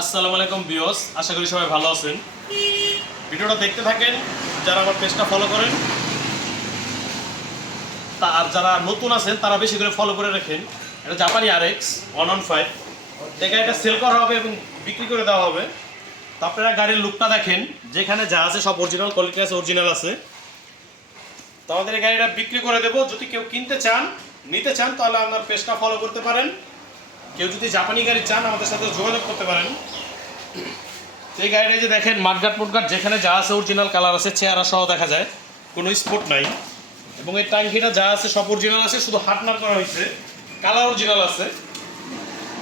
আসসালামু আলাইকুম বিয়স আশা করি সবাই ভালো আছেন। ভিডিওটা দেখতে থাকেন, যারা আমার পেজটা ফলো করেন, তা আর যারা নতুন আছেন, তারা বেশি করে ফলো করে রাখেন। এটা জাপানি R X one one five এটা এটা সেল করা হবে এবং বিক্রি করে দেওয়া হবে। তো আপনারা গাড়ির লুকটা দেখেন, যেখানে যা আছে সব অরিজিনাল কোয়ালিটি আছে অরিজিনাল আছে। তো আমাদের এই গাড়িটা বিক্রি করে দেবো। যদি কেউ কিনতে চান, নিতে চান, তাহলে আপনার পেজটা ফলো করতে পারেন। কেউ যদি জাপানি গাড়ি চান, আমাদের সাথে যোগাযোগ করতে পারেন। এই গাড়িটা যে দেখেন, মাঠঘাট মুটঘাট যেখানে যা আছে অরিজিনাল কালার আছে, চেহারা সহ দেখা যায়। কোনো স্পট নাই। এবং এই ট্যাঙ্কিটা যা আছে সব অরিজিনাল আছে, শুধু হাটনার করা হয়েছে। কালার অরিজিনাল আছে।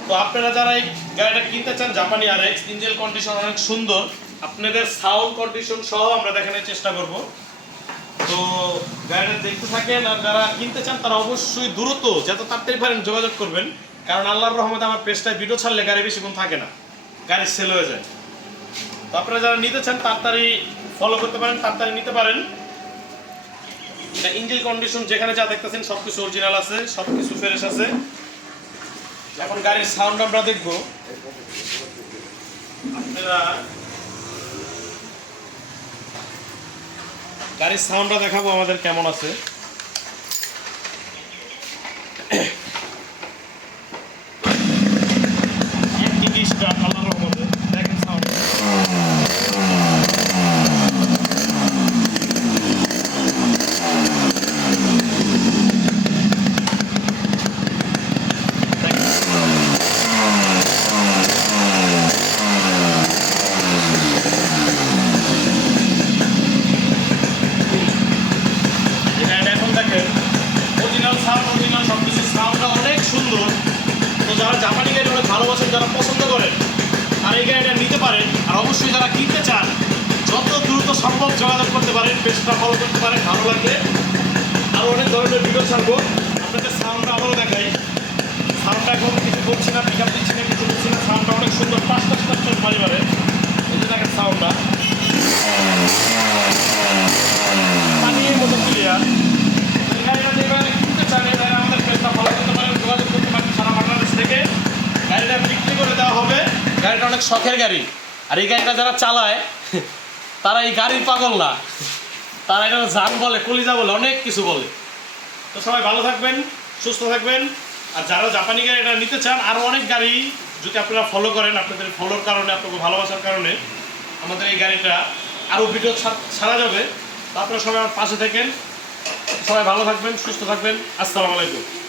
তো আপনারা যারা এই গাড়িটা কিনতে চান, জাপানি আর এক্স ইঞ্জিন কন্ডিশন অনেক সুন্দর। আপনাদের সাউন্ড কন্ডিশন সহ আমরা দেখানোর চেষ্টা করব। তো গাড়িটা দেখতে থাকেন, আর যারা কিনতে চান, তারা অবশ্যই দ্রুত, যত তাড়াতাড়ি পারেন, যোগাযোগ করবেন। কারণ আল্লাহর রহমতে আমার পেজটায় ভিডিও ছাড়লে গাড়ি বেশিক্ষণ থাকে না। গাড়ি সেল হয়ে যায়। তো আপনারা যারা নিতে চান, তাড়াতাড়ি ফলো করতে পারেন, তাড়াতাড়ি নিতে পারেন। এটা ইঞ্জিন কন্ডিশন যেখানে যা দেখতেছেন সব কিছু অরিজিনাল আছে সব কিছু ফ্রেশ আছে। এখন গাড়ির সাউন্ড আমরা দেখব। আপনারা গাড়ির সাউন্ডটা দেখাবো আমাদের কেমন আছে একটি ডিসটা আল্লাহর রহমতে দেখেন সাউন্ড এটা এটা এখন দেখেন অরিজিনাল সাউন্ড অরিজিনাল সব কিছু সাউন্ডটা অনেক সুন্দর তো যারা জাপানি গাড়ি অনেক ভালোবাসেন যারা পছন্দ করেন আর এই গাড়িটা নিতে পারেন, আর অবশ্যই যারা কিনতে চান, যত দ্রুত সম্ভব যোগাযোগ করতে পারেন পেজটা ফলো করতে পারেন, ভালো লাগলে। আরও অনেক ধরনের ভিডিও ছাড়বো। আপনাদের সাউন্ডটা আবারও দেখাই সাউন্ডটা এখন কিছু বলছি না পিক আপ দিচ্ছি না কিছু বলছি না সাউন্ডটা অনেক সুন্দর পাঁচটা পাঁচটা মারি মারে এই যে দেখেন সাউন্ডটা পানির মতো ক্লিয়ার গাড়িটা যেভাবে কিনতে চান এই গাড়ি আমাদের পেজটা ফলো করতে পারেন যোগাযোগ করতে পারেন সারা বাংলাদেশ থেকে বিক্রি করে দেওয়া হবে। গাড়িটা অনেক শখের গাড়ি। আর এই গাড়িটা যারা চালায়, তারা এই গাড়ির পাগল না। তারা এটা জান বলে, কলিজা বলে, অনেক কিছু বলে। তো সবাই ভালো থাকবেন, সুস্থ থাকবেন। আর যারা জাপানি গাড়িটা নিতে চান আরও অনেক গাড়ি যদি আপনারা ফলো করেন, আপনাদের ফলোর কারণে আপনাকে ভালোবাসার কারণে, আমাদের এই গাড়িটা আরও ভিডিও ছাড়া যাবে। তো আপনারা সবাই আমার পাশে থাকেন। সবাই ভালো থাকবেন, সুস্থ থাকবেন। আসসালামু আলাইকুম।